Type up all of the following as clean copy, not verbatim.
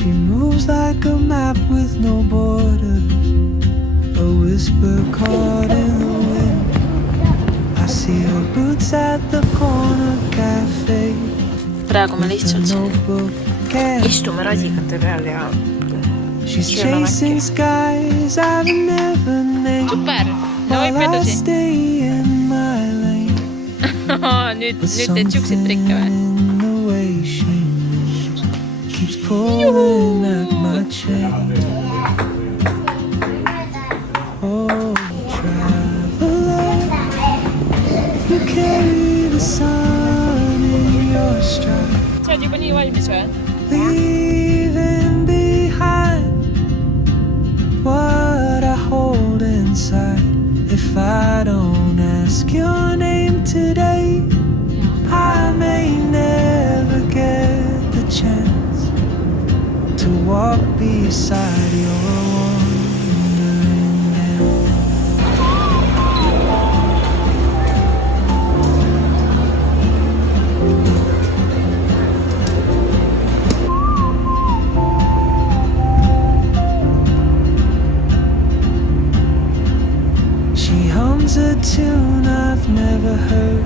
She moves like a map with no borders, a whisper caught in the wind. I see her boots at the corner cafe. Praegu me lihtsalt siin istume radikate peal ja She's chasing skies I've never named. Super, no võib edasi. nüüd teed siukseid trikke või? Pulling at my chain. Oh, traveler, you carry the sun in your stride. Sa oled juba nii valmis või? Leaving behind what I hold inside. If I don't ask your name today, I may never get the chance to walk beside your wandering hand. She hums a tune I've never heard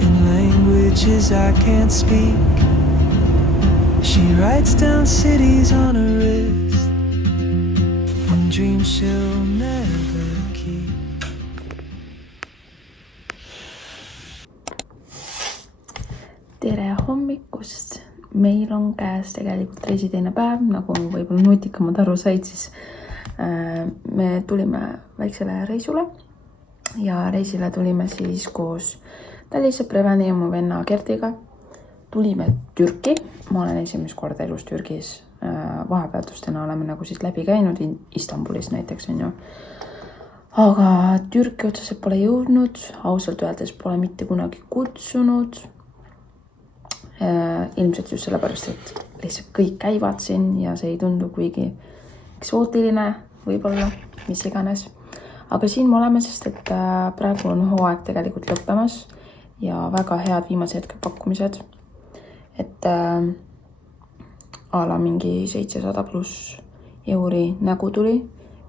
in languages I can't speak. She writes down cities on her wrist and dreams she'll never keep. Tere hommikust! Meil on käes tegelikult reisi teine päev, nagu võib-olla nutikamad aru said, siis me tulime väiksele reisule ja reisile tulime siis koos Talise Preveni ja mu venna Gerdiga. Tulime Türki, ma olen esimest korda elus Türgis, vahepeatustena oleme nagu siis läbi käinud Istanbulis näiteks on ju. Aga Türki otseselt pole jõudnud, ausalt öeldes pole mitte kunagi kutsunud. Ilmselt just sellepärast, et lihtsalt kõik käivad siin ja see ei tundu kuigi eksootiline, võib-olla, mis iganes. Aga siin me oleme, sest et praegu on hooaeg tegelikult lõppemas ja väga head viimase hetke pakkumised. Et ala mingi 700+ euri nägu tuli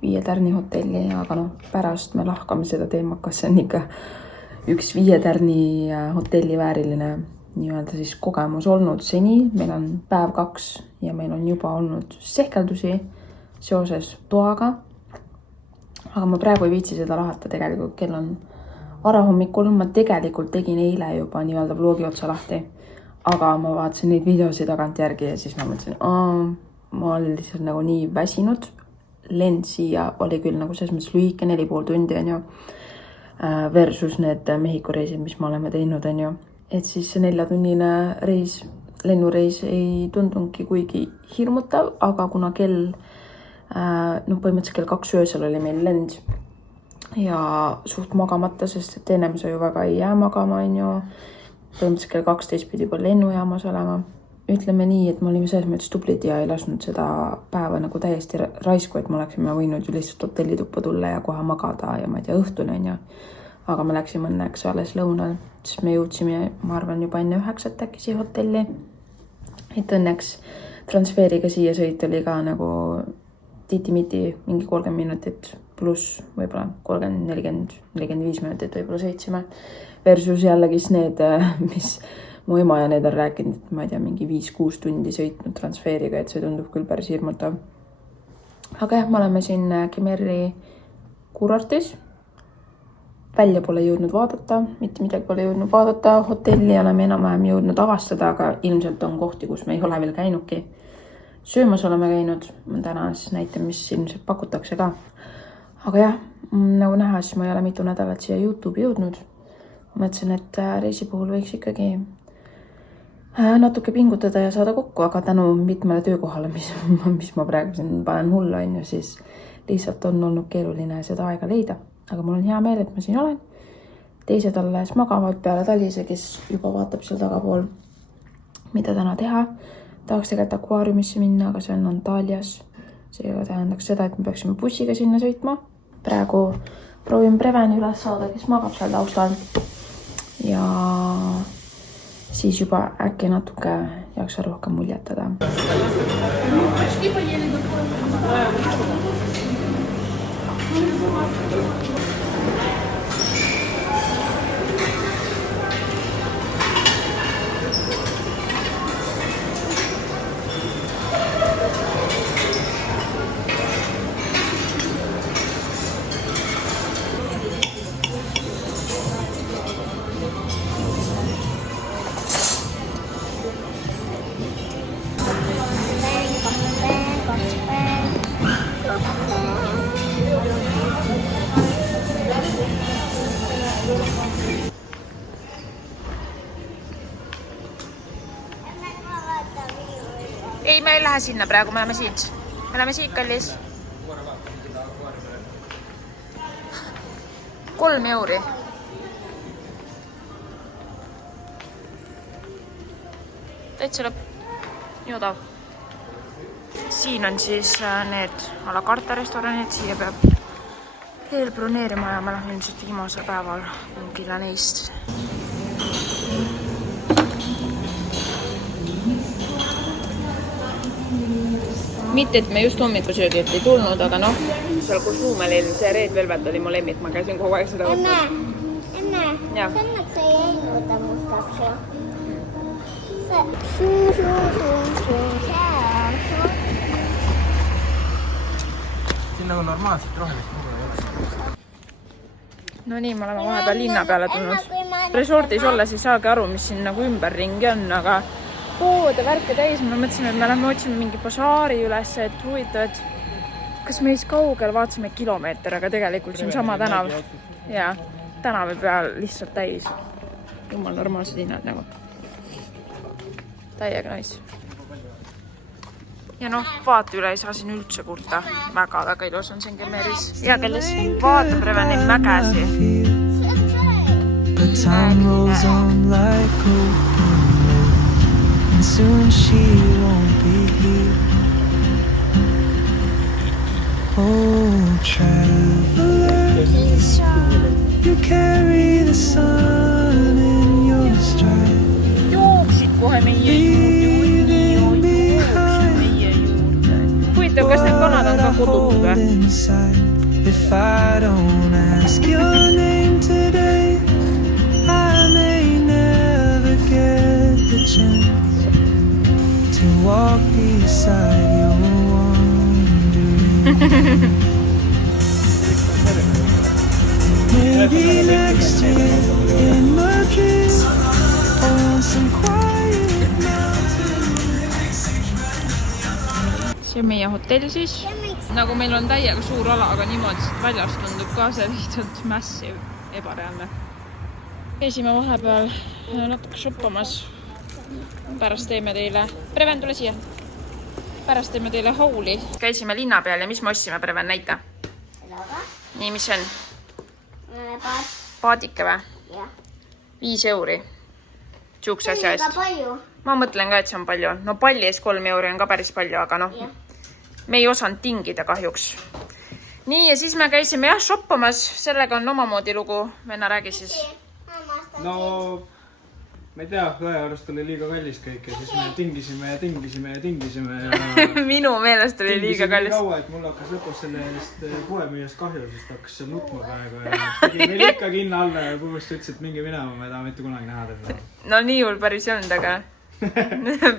5 tärni hotelli, aga pärast me lahkame seda teemat, kas see on ikka üks 5 tärni hotelli vääriline nii-öelda siis kogemus olnud seni. Meil on päev 2 ja meil on juba olnud sehkeldusi seoses toaga. Aga ma praegu ei viitsi seda lahata tegelikult, kell on varahommikul. Ma tegelikult tegin eile juba nii-öelda vlogi otsa lahti. Aga ma vaatasin neid videosid tagant järgi ja siis ma mõtlesin, ma olin lihtsalt nagu nii väsinud. Lend siia oli küll nagu selles mõttes lühike 4,5 tundi on ju, versus need Mehhiko reisid, mis me oleme teinud on ju. Et siis see 4-tunnine reis, lennureis ei tundunudki kuigi hirmutav, aga kuna kell, põhimõtteliselt kell 2 öösel oli meil lend ja suht magamata, sest et ennem sa ju väga ei jää magama on ju. Põhimõtteliselt kell 12 pidi juba lennujaamas olema. Ütleme nii, et me olime selles mõttes tublid ja ei lasknud seda päeva nagu täiesti raisku, et me oleksime võinud ju lihtsalt hotellituppa tulla ja kohe magada ja ma ei tea, õhtuni on ju. Aga me läksime õnneks alles lõunal, siis me jõudsime, ma arvan, juba enne 9 äkki siia hotelli. Et õnneks transfeeriga siia sõit oli ka nagu titi-miti mingi 30 minutit pluss võib-olla 30, 40, 45 minutit võib-olla sõitsime. Versus jällegi need, mis mu ema ja need on rääkinud, et ma ei tea, mingi 5-6 tundi sõitnud transfeeriga, et see tundub küll päris hirmutav. Aga jah, me oleme siin Kemerri kurortis. Välja pole jõudnud vaadata, mitte midagi pole jõudnud vaadata. Hotelli oleme enam-vähem jõudnud avastada, aga ilmselt on kohti, kus me ei ole veel käinudki. Söömas oleme käinud, ma täna siis näitan, mis ilmselt pakutakse ka. Aga jah, nagu näha, siis ma ei ole mitu nädalat siia YouTube'i jõudnud. Mõtlesin, et reisi puhul võiks ikkagi natuke pingutada ja saada kokku, aga tänu mitmele töökohale, mis ma praegu siin panen hullu on ju, siis lihtsalt on olnud keeruline seda aega leida. Aga mul on hea meel, et ma siin olen. Teised alles magavad peale Talise, kes juba vaatab seal tagapool, mida täna teha. Tahaks tegelikult akvaariumisse minna, aga see on Antalias. See tähendaks seda, et me peaksime bussiga sinna sõitma. Praegu proovin Preveni üles saada, kes magab seal taustal. Ja siis juba äkki natuke jaksa rohkem muljetada. Ei, me ei lähe sinna praegu, me oleme siit. Me oleme siit, kallis. 3 euri. Täitsa lõpp. Nii odav. Siin on siis need a la carte restoranid. Siia peab eelbroneerima ja me lähme ilmselt viimasel päeval kungile neist. Mitte, et me just hommikusöögilt ei tulnud, aga noh, seal kus Ruumelil see Red Velvet oli mu lemmik, ma käisin kogu aeg seda võtnud. Enne, selleks ei jäänud mustaks ju. Siin nagu normaalselt rohelist mugu ei oleks. No nii, me oleme vahepeal linna peale tulnud. Resortis olles ei saagi aru, mis siin nagu ümberringi on, aga poode värke täis. Ma mõtlesin, et me lähme otsime mingi basaari üles, et huvitav, et kas meist kaugel vaatasime kilomeeter, aga tegelikult see on sama tänav. Ja, tänave peal lihtsalt täis. Jumal normaalsed hinnad nagu. Täiega nice. Ja noh, vaata üle ei saa siin üldse kurta. Väga ilus on siin Kemeris. Ja kelles vaata preve neid mägesi. But time rolls on like open road, and soon she won't be here. Oh, traveler, you carry the sun in your stride. Jooksid kohe meie juurde. Huvitav, kas need kanad on ka kodus või? If I don't ask your name today, I may never get the chance to walk beside your wandering. Maybe next year in Madrid on some quiet mountain. See on meie hotell siis. Nagu meil on täiega suur ala, aga niimoodi väljast tundub ka see lihtsalt massive, ebareaalne. Käisime vahepeal natuke shoppamas. Pärast teeme teile... Preven, tule siia. Pärast teeme teile hauli. Käisime linna peal ja mis me ossime, Preven, näita? Nii, mis on? Paadike või? 5 euri. Siukse asja eest. Ma mõtlen ka, et see on palju. No palli eest 3 euri on ka päris palju, aga noh. Me ei osanud tingida kahjuks. Nii, ja siis me käisime shoppamas. Sellega on omamoodi lugu. Venna, räägi siis. No, ma ei tea, ühe arust oli liiga kallis kõik ja siis me tingisime ja Minu meelest oli liiga kallis. Tingisime nii kaua, et mul hakkas lõpus selle eest poemüüjast kahju, sest hakkas seal nutma praegu ja tegi meil ikka kinna alla ja puhust ütles, et mingi minema, ma ei taha mitte kunagi näha teda. No nii hull päris ei olnud, aga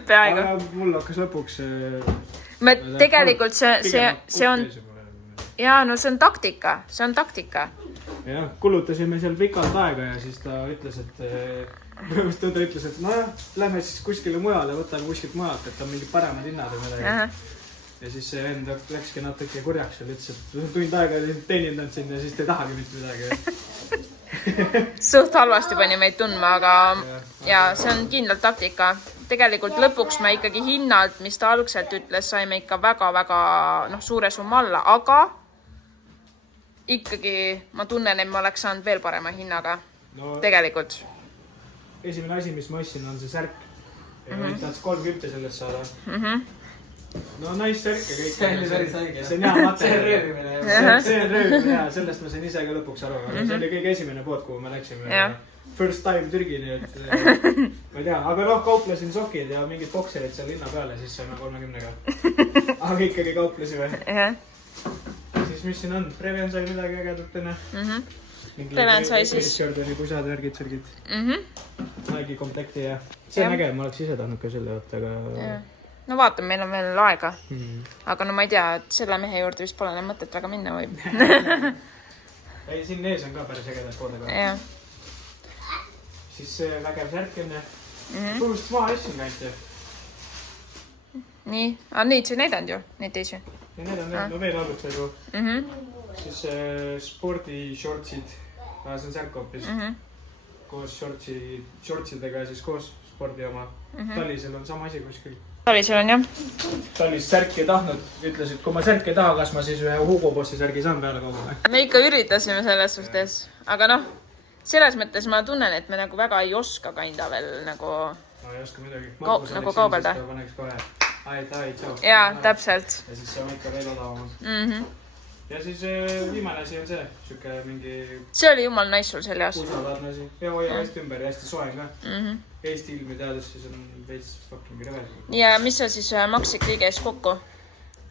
peaaegu. Aga mul hakkas lõpuks... Tegelikult see on... Jaa, no see on taktika. Ja kulutasime seal pikalt aega ja siis ta ütles, et noh, lähme siis kuskile mujale, võtame kuskilt mujalt, et on mingi paremad hinnad või midagi. Ja siis see enda läkski natuke kurjaks ja ütles, et tund aega teenindanud sinna ja siis te ei tahagi mitte midagi. Suht halvasti pani meid tundma, aga ja see on kindlalt taktika. Tegelikult lõpuks me ikkagi hinnalt, mis ta algselt ütles, saime ikka väga suure summa alla, aga ikkagi ma tunnen, et ma oleks saanud veel parema hinnaga. Tegelikult. Esimene asi, mis ma ostsin, on see särk. Ja tahaks 30 sellest saada. no naissärke kõik. See oli päris õige. See on hea materjal. See on röövimine. See on röövimine ja sellest ma sain ise ka lõpuks aru. See oli kõige esimene pood, kuhu me läksime. First time Türgini, et ma ei tea. Aga noh, kauplesin sokid ja mingid bokserid seal linna peale, siis saime 30-ga. Aga ikkagi kauplesime. Siis mis siin on? Preven sai midagi ägedat enne. Preven sai siis. Jordani pusad, värgid, särgid. Nike komplekti ja see on äge, ma oleks ise tahtnud ka selle võtta, aga... No vaatame, meil on veel aega. Aga no ma ei tea, et selle mehe juurde vist pole mõtet väga minna või. Ei, siin ees on ka päris ägedad koodega. Jah. Siis see vägev särk enne. Põhimõtteliselt maa asju käinud. Nii, aga neid sa ei näidanud ju, neid teisi. Ja need on no veel algud veel ju. Siis spordishortsid. See on särk hoopis. Koos shortsidega ja siis koos spordi oma. Tallisel on sama asi kuskil. Tallisel on jah. Tallis särki ei tahtnud. Ütlesid, kui ma särki ei taha, kas ma siis ühe Hugo Bossi särgi saan peale kogu. Me ikka üritasime selles suhtes. Aga noh, selles mõttes ma tunnen, et me nagu väga ei oska kainda veel nagu... No ei oska midagi. Nagu kaubelda. Paneks kohe. Ai, tšau. Jaa, täpselt. Ja siis see on ikka veel odavamad. Ja siis viimane asi on see. Siuke mingi... See oli jumal nice sul seljas. Pusatarne asi. Ja hoia hästi ümber ja hästi soen ka. Eesti ilmi teades siis on veits fucking revel. Ja mis sa siis maksid kõige eest kokku?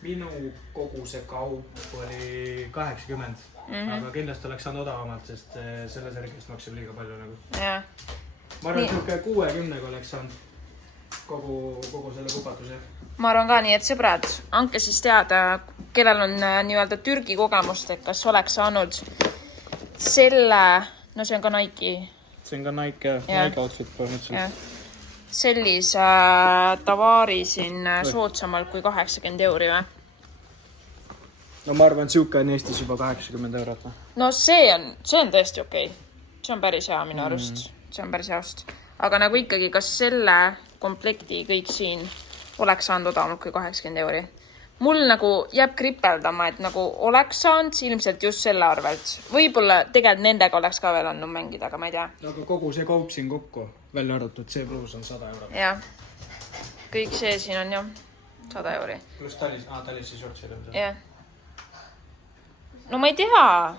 Minu kogu see kaup oli 80. Aga kindlasti oleks saanud odavamalt, sest selle särgist maksab liiga palju nagu. Jaa. Ma arvan, et siuke 60-ga oleks saanud kogu selle kupatuse. Ma arvan ka nii, et sõbrad, anke siis teada, kellel on nii-öelda Türgi kogemust, et kas oleks saanud selle, no see on ka Nike. See on ka Nike outfit põhimõtteliselt. Sellise tavaari siin soodsamalt kui 80 € või? No ma arvan, et siuke on Eestis juba 80 €. No see on tõesti okei. See on päris hea minu arust. See on päris heast. Aga nagu ikkagi, kas selle komplekti kõik siin oleks saanud odavamalt kui 80 €? Mul nagu jääb kripeldama, et nagu oleks saanud ilmselt just selle arvelt. Võib-olla tegelikult nendega oleks ka veel andnud mängida, aga ma ei tea. Aga kogu see kaup siin kokku, välja arvatud see pluus on 100 €. Jah. Kõik see siin on ju 100 €. Plus Tallis siis shortsid on see. Jah. No ma ei tea.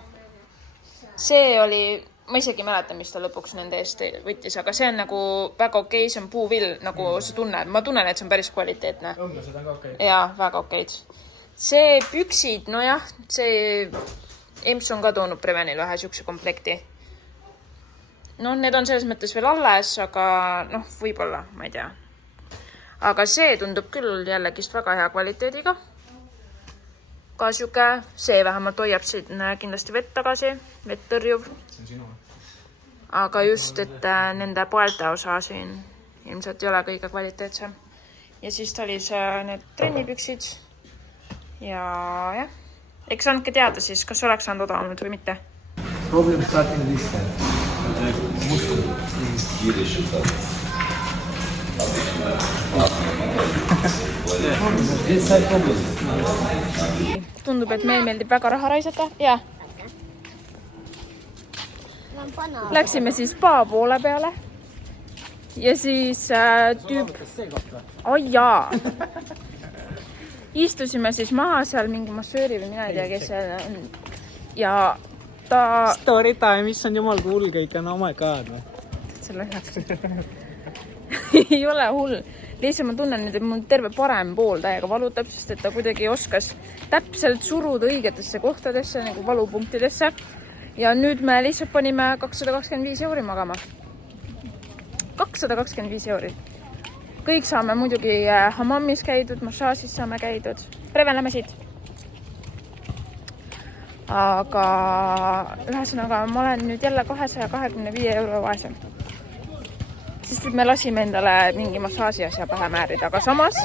See oli, ma isegi mäletan, mis ta lõpuks nende eest võttis, aga see on nagu väga okei, see on puuvill, nagu sa tunned. Ma tunnen, et see on päris kvaliteetne. On, seda on ka okei. Jaa, väga okeid. See püksid, no jah, see EMS on ka toonud Prevenil ühe siukse komplekti. No need on selles mõttes veel alles, aga noh, võib-olla, ma ei tea. Aga see tundub küll jällegist väga hea kvaliteediga. Ka siuke, see vähemalt hoiab siin kindlasti vett tagasi, vett tõrjuv. See on sinu. Aga just, et nende poelte osa siin ilmselt ei ole kõige kvaliteetsem. Ja siis ta oli see need trennipüksid. Ja jah, eks andke teada siis, kas oleks saanud odavamalt või mitte. Problem starting this time. Inside problem. Tundub, et meil meeldib väga raha raisata. Jaa. Läksime siis spa poole peale. Ja siis tüüp... Oi jaa. Istusime siis maha seal mingi massööri või mina ei tea, kes seal on. Ja ta... Story time, mis on jumal kuulge ikka, no my god. Selle üheks. Ei ole hull. Lihtsalt ma tunnen nüüd, et mul terve parem pool täiega valutab, sest et ta kuidagi oskas täpselt suruda õigetesse kohtadesse, nagu valupunktidesse. Ja nüüd me lihtsalt panime 225 € magama. 225 €. Kõik saame muidugi hamammis käidud, massaažis saame käidud. Preven, lähme siit. Aga ühesõnaga ma olen nüüd jälle 225 € vaesem. Sest et me lasime endale mingi massaaži asja pähe määrida, aga samas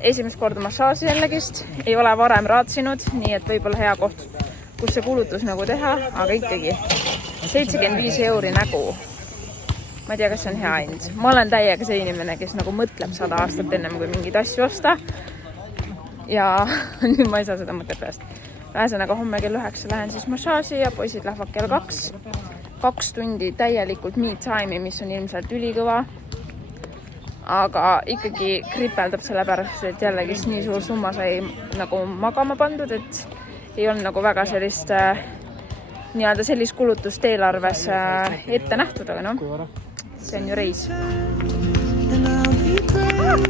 esimest korda massaaži jällegist ei ole varem raatsinud, nii et võib-olla hea koht, kus see kulutus nagu teha, aga ikkagi 75 € nägu. Ma ei tea, kas see on hea hind. Ma olen täiega see inimene, kes nagu mõtleb 100 aastat ennem, kui mingid asju osta. Ja nüüd ma ei saa seda mõtet peast. Ühesõnaga homme kell 9 lähen siis massaaži ja poisid lähevad kell 2. 2 tundi täielikult me time'i, mis on ilmselt ülikõva. aga ikkagi kripeldab sellepärast, et jällegi nii suur summa sai nagu magama pandud, et ei olnud nagu väga sellist nii-öelda sellist kulutust eelarves ette nähtud, aga noh, see on ju reis. And I'll be brave.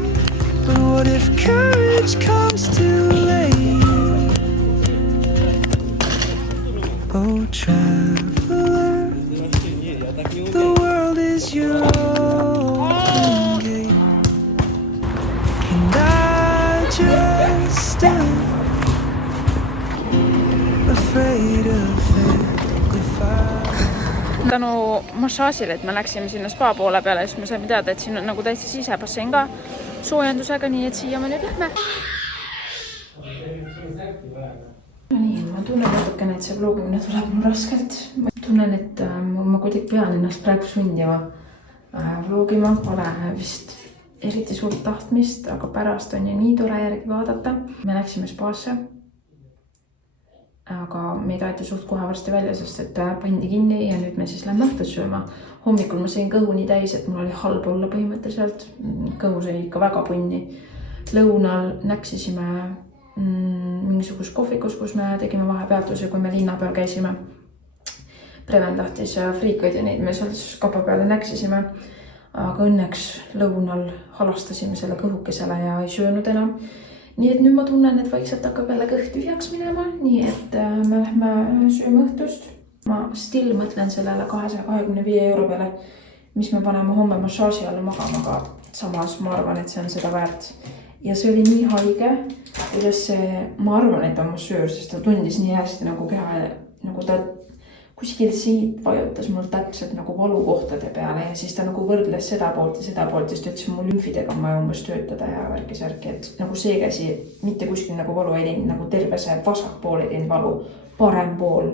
But what if courage comes too late? Oh, traveler, the world is your open gate, and I just stood afraid of fate. If I tänu massaažile, et me läksime sinna spa poole peale, siis me saime teada, et siin on nagu täitsa sisebassein ka soojendusega, nii et siia me nüüd lähme. Nii, ma tunnen natukene, et see vlogimine tuleb mul raskelt. Ma tunnen, et ma kuidagi pean ennast praegu sundima vlogima. Pole vist eriti suurt tahtmist, aga pärast on ju nii tore järgi vaadata. Me läksime spaasse, aga meid aeti suht kohe varsti välja, sest et pandi kinni ja nüüd me siis lähme õhtut sööma. Hommikul ma sõin kõhu nii täis, et mul oli halb olla põhimõtteliselt. Kõhu sai ikka väga punni. Lõunal näksisime mingisugust kohvikus, kus me tegime vahepeatuse, kui me linna peal käisime. Preven tahtis friikaid ja neid me seal kapa peale näksisime. Aga õnneks lõunal halastasime selle kõhukesele ja ei söönud enam. Nii et nüüd ma tunnen, et vaikselt hakkab jälle kõht tühjaks minema, nii et me lähme sööme õhtust. Ma still mõtlen sellele 225 euro peale, mis me paneme homme massaaži alla magama, aga samas ma arvan, et see on seda väärt. Ja see oli nii haige, kuidas see, ma arvan, et on massöör, sest ta tundis nii hästi nagu keha, nagu ta kuskil siit vajutas mul täpselt nagu valukohtade peale ja siis ta nagu võrdles seda poolt ja siis ta ütles, et mul lümfidega on vaja umbes töötada ja värki-särki, et nagu see käsi mitte kuskil nagu valu ei teinud, nagu terve see vasak pool ei teinud valu, parem pool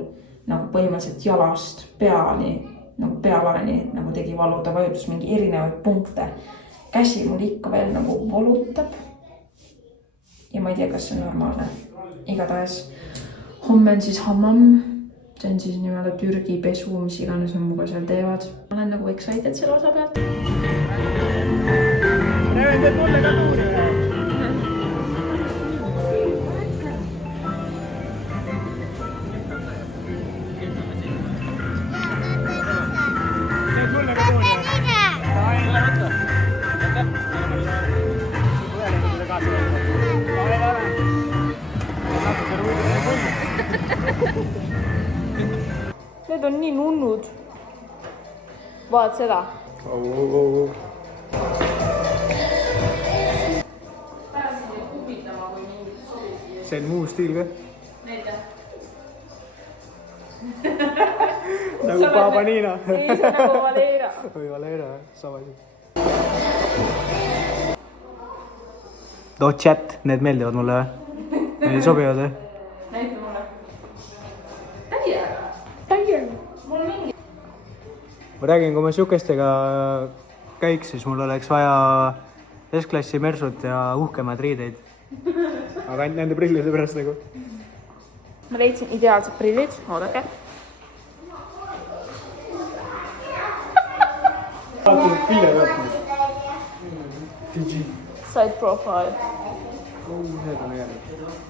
nagu põhimõtteliselt jalast peani, nagu pealaani nagu tegi valu, ta vajutas mingi erinevaid punkte. Käsi mul ikka veel nagu valutab ja ma ei tea, kas see on normaalne. Igatahes homme on siis hammam. See on siis nii-öelda Türgi pesu, mis iganes on muga seal teevad. Ma olen nagu excited selle osa pealt. Reven, mulle ka tuuri ühe. Mulle ka tuuri Need on nii nunnud. Vaat seda. See on muu stiil ka? Näide. Nagu Baba Nina. Ei, see on nagu Valera. Või Valera, sama asi. Chat, need meeldivad mulle või? Need sobivad või? Näite mulle. Täiega. Mul mingi. Ma räägin, kui ma sihukestega käiks, siis mul oleks vaja S-klassi mersut ja uhkemad riideid. Aga ainult nende prillide pärast nagu. Ma leidsin ideaalsed prillid. Oodake. Vaatad pille pealt. Side profile. Need on ägedad.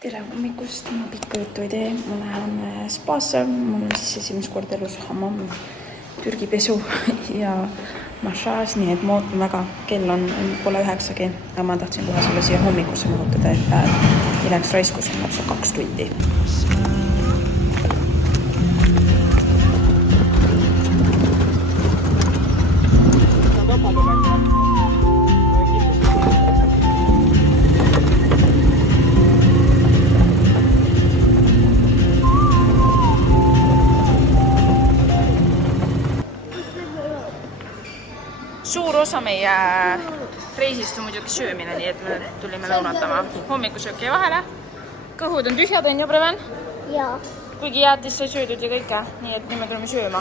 Tere hommikust, ma pikka juttu ei tee. Ma lähen spaasse. Mul on siis esimest korda elus hammam, Türgi pesu ja massaaž, nii et ma ootan väga. Kell on pole 9-gi, aga ma tahtsin kohe selle siia hommikusse mahutada, et ei läheks raiskus, on lapsel 2 tundi. Suur osa meie reisist on muidugi söömine, nii et me tulime lõunatama. Hommikusööki ja vahele. Kõhud on tühjad, on ju, Preven? Jaa. Kuigi jäätis sai söödud ja kõike, nii et nüüd me tuleme sööma.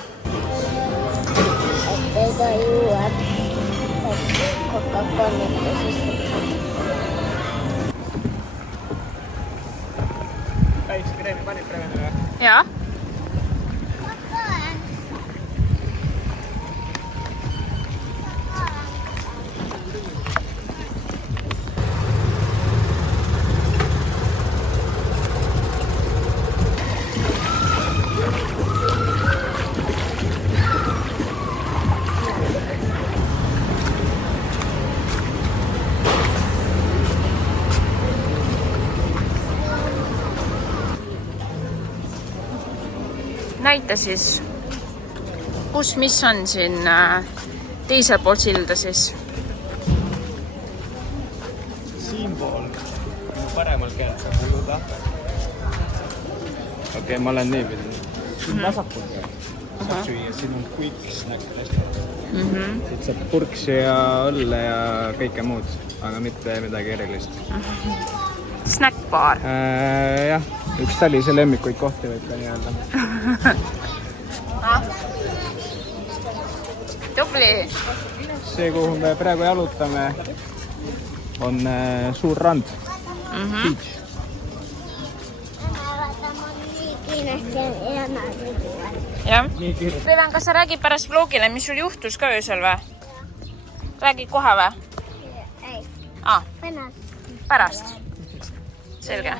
Ega juuad Coca-Colita sisse. Väikse kreemi panid Prevenile või? Jaa. näita siis, mis on siin teisel pool silda siis. Siinpool paremal käel saab ujuda. Okei, ma olen niipidi. Siin vasakul käel saab süüa, siin on quick snack restaurant. Siit saab purksi ja õlle ja kõike muud, aga mitte midagi erilist. Snackbar. Jah, üks Talise lemmikuid kohti võib ka nii öelda. Tubli. See, kuhu me praegu jalutame, on suur rand. Beach. Jah. Reven, kas sa räägid pärast vlogile, mis sul juhtus ka öösel või? Räägid kohe või? Ei. Pärast. Selge.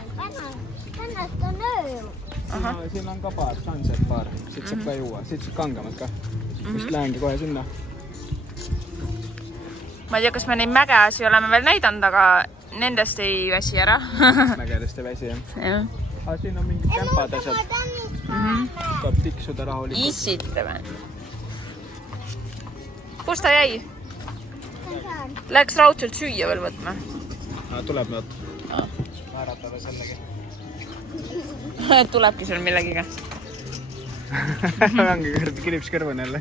Pärast on öö. Siin on ka baar, sunset baar. Siit saab ka juua. Siit saab kangemad ka. Vist lähengi kohe sinna. Ma ei tea, kas me neid mägeasi oleme veel näidanud, aga nendest ei väsi ära. Mägedest ei väsi, jah. Jah. Aga siin on mingid kämpad asjad. Saab tiksuda rahulikult. Isitame. Kus ta jäi? Läks raudselt süüa veel võtma. Tuleb nad. Määratame sellegi. Tulebki sul millegiga. Ongi kirips kõrvani jälle.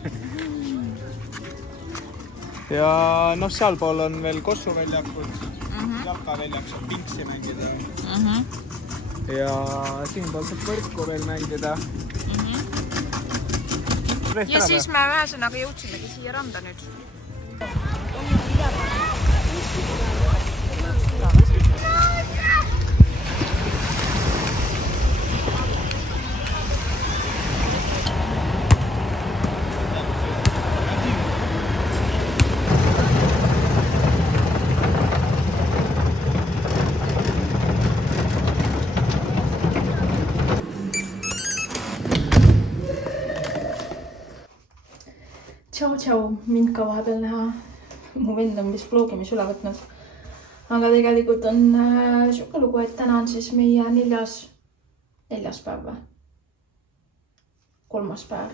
Ja noh, sealpool on veel kossuväljakud. Jalkaväljaks on pingsi mängida. Ja siinpool saab võrku veel mängida. Ja siis me ühesõnaga jõudsimegi siia randa nüüd. Tšau, mind ka vahepeal näha. Mu vend on vist vlogimis üle võtnud. Aga tegelikult on siuke lugu, et täna on siis meie neljas päev või? 3. päev.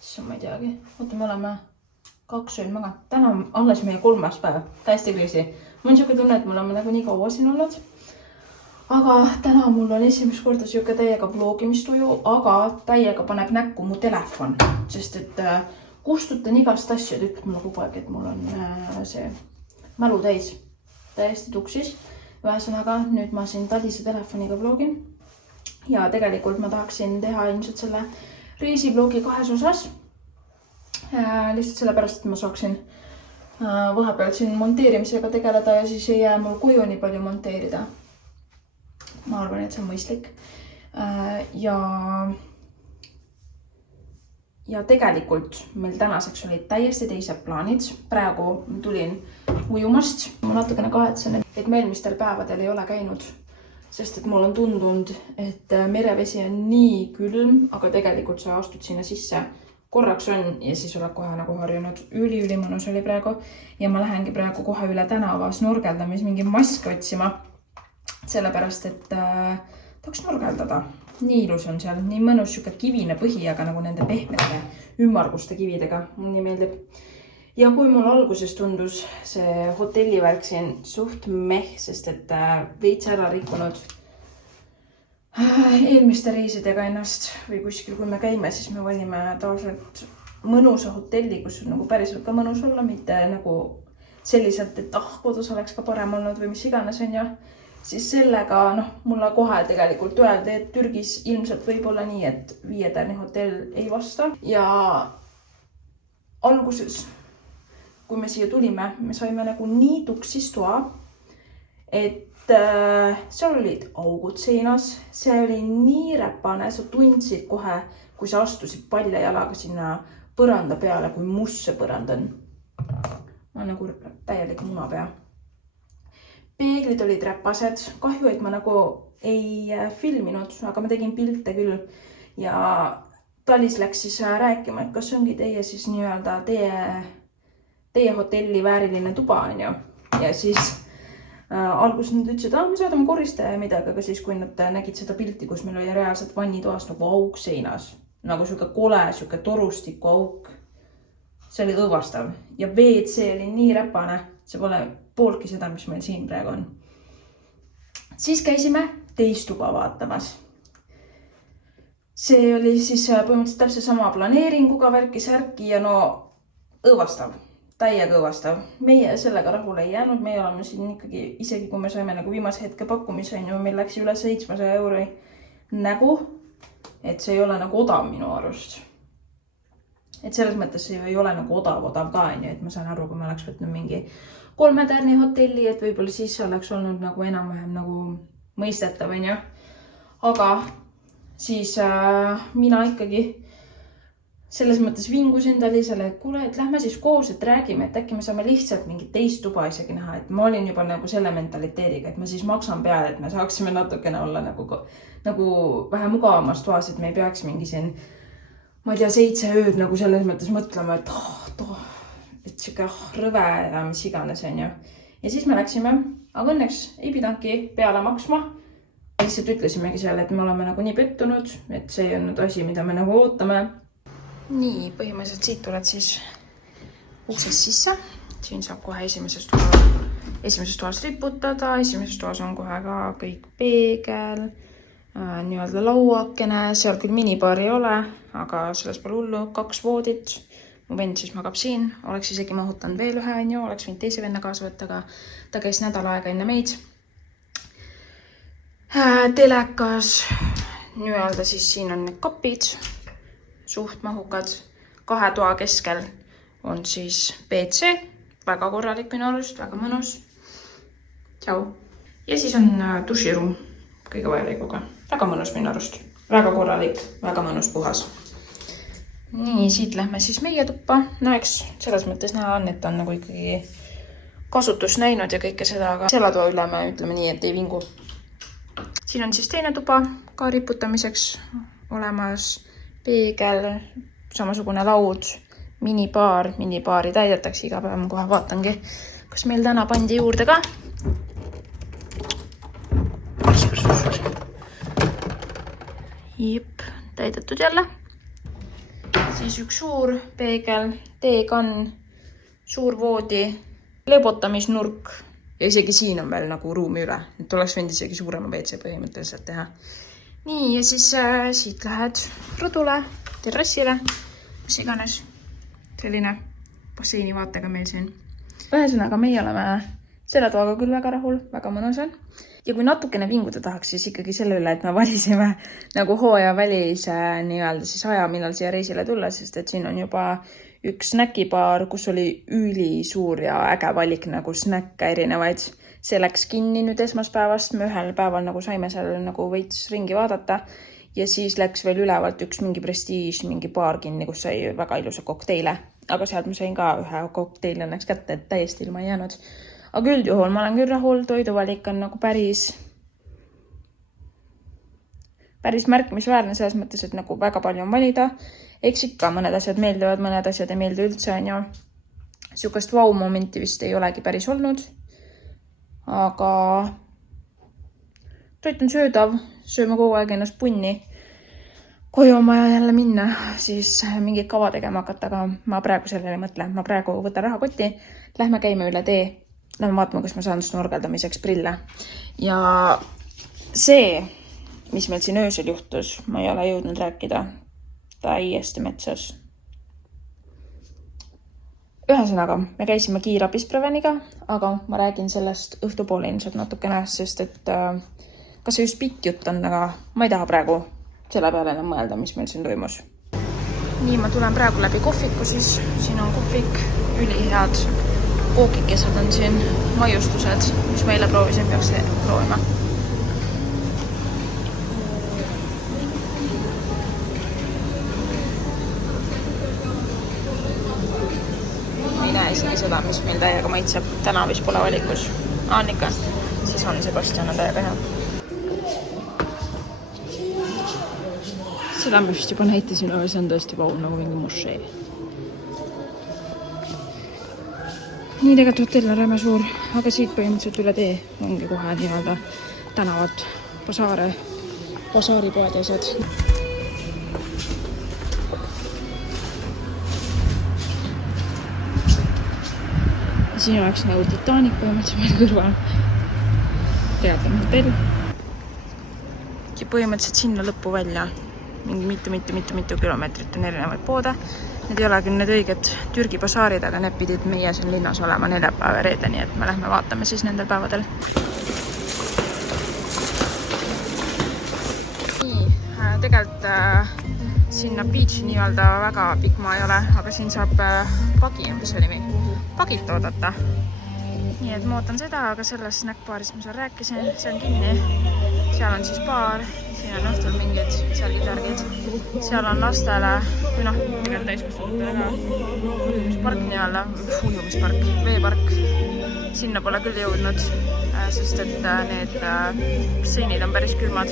Siis ma ei teagi. Oota, me oleme 2 ööd maganud. Täna on alles meie 3. päev. Täiesti kriisi. Mul on siuke tunne, et me oleme nagu nii kaua siin olnud. Aga täna mul on esimest korda siuke täiega vlogimistuju, aga täiega paneb näkku mu telefon, sest et kustutan igast asju, et ütleb mulle kogu aeg, et mul on see mälu täis, täiesti tuksis. Ühesõnaga, nüüd ma siin Talise telefoniga vlogin ja tegelikult ma tahaksin teha ilmselt selle reisivlogi 2 osas. Lihtsalt sellepärast, et ma saaksin vahepeal siin monteerimisega tegeleda ja siis ei jää mul koju nii palju monteerida. Ma arvan, et see on mõistlik. Ja tegelikult meil tänaseks olid täiesti teised plaanid. Praegu tulin ujumast. Ma natukene kahetsen, et me eelmistel päevadel ei ole käinud, sest et mul on tundunud, et merevesi on nii külm, aga tegelikult sa astud sinna sisse. Korraks on ja siis oled kohe nagu harjunud. Ülimõnus oli praegu ja ma lähengi praegu kohe üle tänava snorgeldamis mingi maske otsima. Sellepärast, et tahaks norgeldada. Nii ilus on seal, nii mõnus siuke kivine põhi, aga nagu nende pehmete ümmarguste kividega. Mul nii meeldib. Ja kui mul alguses tundus see hotellivärk siin suht sest et veits ära rikkunud eelmiste reisidega ennast või kuskil, kui me käime, siis me valime tavaliselt mõnusa hotelli, kus on nagu päriselt ka mõnus olla, mitte nagu selliselt, et kodus oleks ka parem olnud või mis iganes on ja siis sellega, mulle kohe tegelikult öeldi, et Türgis ilmselt võib olla nii, et 5-tärni hotell ei vasta. Ja alguses, kui me siia tulime, me saime nagu nii tuksis toa, et seal olid augud seinas, see oli nii räpane, sa tundsid kohe, kui sa astusid palja jalaga sinna põranda peale, kui must see põrand on. Ma olen nagu täielik munapea. Peeglid olid räpased, kahju, et ma nagu ei filminud, aga ma tegin pilte küll. Ja Talis läks siis rääkima, et kas ongi teie siis nii-öelda teie hotelli vääriline tuba on ju. Ja siis Alguses nad ütlesid, et me saadame koristaja ja midagi, aga siis, kui nad nägid seda pilti, kus meil oli reaalselt vannitoas nagu auk seinas, nagu siuke kole, siuke torustiku auk. See oli õõvastav ja WC oli nii räpane, see pole poolki seda, mis meil siin praegu on. Siis käisime teist tuba vaatamas. See oli siis põhimõtteliselt täpselt sama planeeringuga värki-särki ja no õõvastav, täiega õõvastav. Meie sellega rahule ei jäänud, meie oleme siin ikkagi, isegi kui me saime nagu viimase hetke pakkumise, meil läks üle 700 euro nägu, et see ei ole nagu odav minu arust. Et selles mõttes see ei ole nagu odav ka, et ma saan aru, kui me oleks võtnud mingi 3 tärni hotelli, et võib-olla siis oleks olnud nagu enam-vähem nagu mõistetav, ja. Aga siis mina ikkagi selles mõttes vingusin talisele, et kuule, et lähme siis koos, et räägime, et äkki me saame lihtsalt mingit teist tuba isegi näha, et ma olin juba nagu selle mentaliteediga, et ma siis maksan peale, et me saaksime natukene olla nagu vähe mugavamas toas, et me ei peaks mingi siin, ma ei tea, 7 ööd nagu selles mõttes mõtlema, et siuke rõve ja mis iganes on ju. Ja siis me läksime, aga õnneks ei pidanudki peale maksma. Lihtsalt ütlesimegi seal, et me oleme nagu nii pettunud, et see on nüüd asi, mida me nagu ootame. Nii, põhimõtteliselt siit tuled siis uksest sisse. Siin saab kohe esimeses toas riputada. Esimeses toas on kohe ka kõik peegel, nii-öelda lauakene. Seal küll minibaar ei ole, aga selles pole hullu. 2 voodit. Mu vend siis magab siin. Oleks isegi mahutanud veel ühe, oleks võinud teise venna kaasa võtta, aga ta käis nädal aega enne meid. Telekas, nii-öelda siis siin on need kapid, suht mahukad. 2 toa keskel on siis WC, väga korralik minu arust, väga mõnus. Tšau. Ja siis on duširuum kõige vajalikuga. Väga mõnus minu arust, väga korralik, väga mõnus puhas. Nii, siit lähme siis meie tuppa. No eks selles mõttes näha on, et on nagu ikkagi kasutus näinud ja kõike seda, aga selatoa üle me ütleme nii, et ei vingu. Siin on siis teine tuba ka riputamiseks olemas, peegel, samasugune laud, minibaar, minibaari täidetakse iga päev, ma kohe vaatangi, kas meil täna pandi juurde ka. Jep, täidetud jälle. Siis üks suur peegel, teekann, suur voodi, lebotamisnurk. Ja isegi siin on veel nagu ruumi üle, et oleks võinud isegi suurema WC põhimõtteliselt teha. Nii, ja siis siit lähed rõdule, terrassile, mis iganes. Selline basseini vaatega meil siin. Ühesõnaga, meie oleme selle toaga küll väga rahul, väga mõnus on. Ja kui natukene vinguda tahaks, siis ikkagi selle üle, et me valisime nagu hooaja välise nii-öelda siis aja, millal siia reisile tulla, sest et siin on juba üks snäkibaar, kus oli ülisuur ja äge valik nagu snäkke erinevaid. See läks kinni nüüd esmaspäevast, me ühel päeval nagu saime seal nagu veits ringi vaadata ja siis läks veel ülevalt üks mingi prestiiž, mingi baar kinni, kus sai väga ilusa kokteile. Aga sealt ma sain ka ühe kokteili õnneks kätte, et täiesti ilma jäänud. Aga üldjuhul ma olen küll rahul, toiduvalik on nagu päris märkimisväärne selles mõttes, et nagu väga palju on valida. Eks ikka mõned asjad meeldivad, mõned asjad ei meeldi üldse, on ju. Siukest vau-momenti vist ei olegi päris olnud. Aga toit on söödav, sööme kogu aeg ennast punni. Kui on vaja jälle minna, siis mingid kava tegema hakata, aga ma praegu sellele ei mõtle. Ma praegu võtan rahakoti, lähme käime üle tee. Lähme vaatama, kas ma saan snorgeldamiseks prille. Ja see, mis meil siin öösel juhtus, ma ei ole jõudnud rääkida täiesti metsas. Ühesõnaga, me käisime kiirabis Preveniga, aga ma räägin sellest õhtupoole ilmselt natukene, sest et kas see just pikk jutt on, aga ma ei taha praegu selle peale enam mõelda, mis meil siin toimus. Nii, ma tulen praegu läbi kohviku, siis siin on kohvik, ülihead kookikesed on siin, maiustused, mis meile proovisin, peaks proovima. Ei näe isegi seda, mis meil täiega maitseb. Täna vist pole valikus. On ikka. Siis on Sebastian on täiega hea. Seda me vist juba näitasin, aga see on tõesti vau, nagu mingi mošee. nii tegelikult hotell on räme suur, aga siit põhimõtteliselt üle tee ongi kohe nii-öelda tänavad, basaaripoed ja asjad. Ja siin oleks nagu Titanic põhimõtteliselt meil kõrval. Tegelikult on hotell. Ja põhimõtteliselt sinna lõppu välja. Mingi mitu kilomeetrit on erinevaid poode. Need ei ole küll need õiged Türgi basaarid, aga need pidid meie siin linnas olema neljapäeva ja reede, nii et me lähme vaatame siis nendel päevadel. Nii, tegelikult sinna beachi nii-öelda väga pikk maa ei ole, aga siin saab pagit oodata. Nii et ma ootan seda, aga selles snackbaaris ma seal rääkisin, see on kinni. Seal on siis baar, siin on õhtul mingid särgid. Seal on lastele, või noh, tegelikult täiskasvanutele ka ujumispark, veepark. Sinna pole küll jõudnud, sest et need basseinid on päris külmad.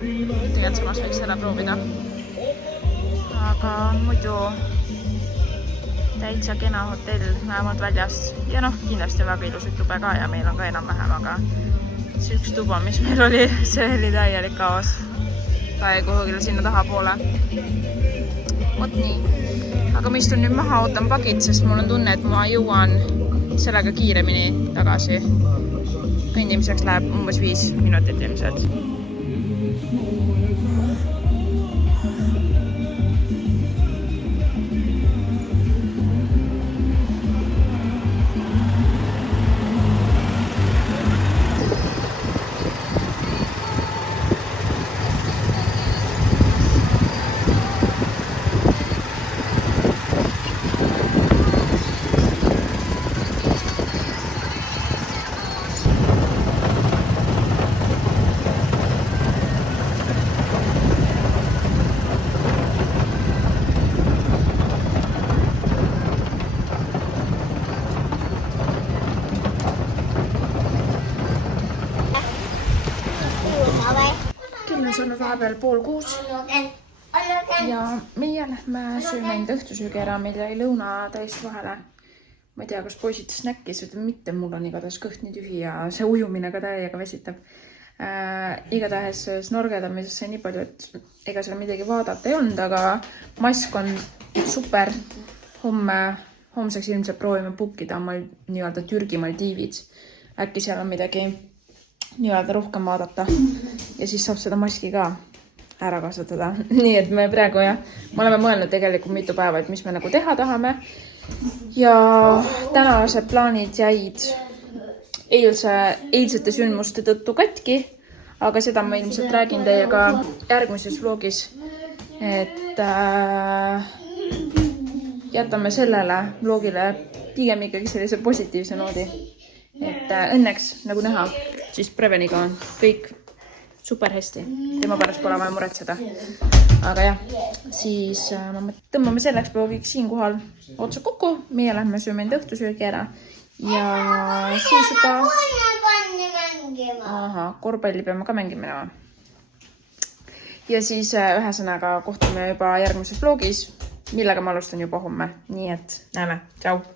Tegelikult samas võiks ära proovida. Aga muidu täitsa kena hotell, vähemalt väljast. Ja noh, kindlasti väga ilusad tube ka ja meil on ka enam-vähem, aga see üks tuba, mis meil oli, see oli täielik kaos. Ta ei kuhugile sinna taha poole. Vot nii. Aga ma istun nüüd maha, ootan pagid, sest mul on tunne, et ma jõuan sellega kiiremini tagasi. Kõndimiseks läheb umbes 5 minutit ilmselt. On vahepeal 5:30 ja meie lähme sööme enda õhtusöögi ära, meil jäi lõuna täiesti vahele. Ma ei tea, kas poisid snäkkis või mitte, mul on igatahes kõht nii tühi ja see ujumine ka täiega väsitab. Igatahes snorgeldamisest sai nii palju, et ega seal midagi vaadata ei olnud, aga mask on super. Homseks ilmselt proovime bookida nii-öelda Türgi Maldiivid. Äkki seal on midagi nii-öelda rohkem vaadata ja siis saab seda maski ka ära kasutada. Nii et me praegu me oleme mõelnud tegelikult mitu päeva, et mis me nagu teha tahame. Ja tänased plaanid jäid eilsete sündmuste tõttu katki, aga seda ma ilmselt räägin teiega järgmises vlogis, et jätame sellele vlogile pigem ikkagi sellise positiivse noodi. Et õnneks, nagu näha, siis Preveniga on kõik super hästi. Tema pärast pole vaja muretseda. Aga jah, siis tõmbame selleks vlogiks siinkohal otsa kokku. Meie lähme sööme enda õhtusöögi ära. Ja siis juba... korvpalli peame ka mängima. Ja siis ühesõnaga kohtume juba järgmises vlogis, millega ma alustan juba homme. Nii et näeme. Tšau!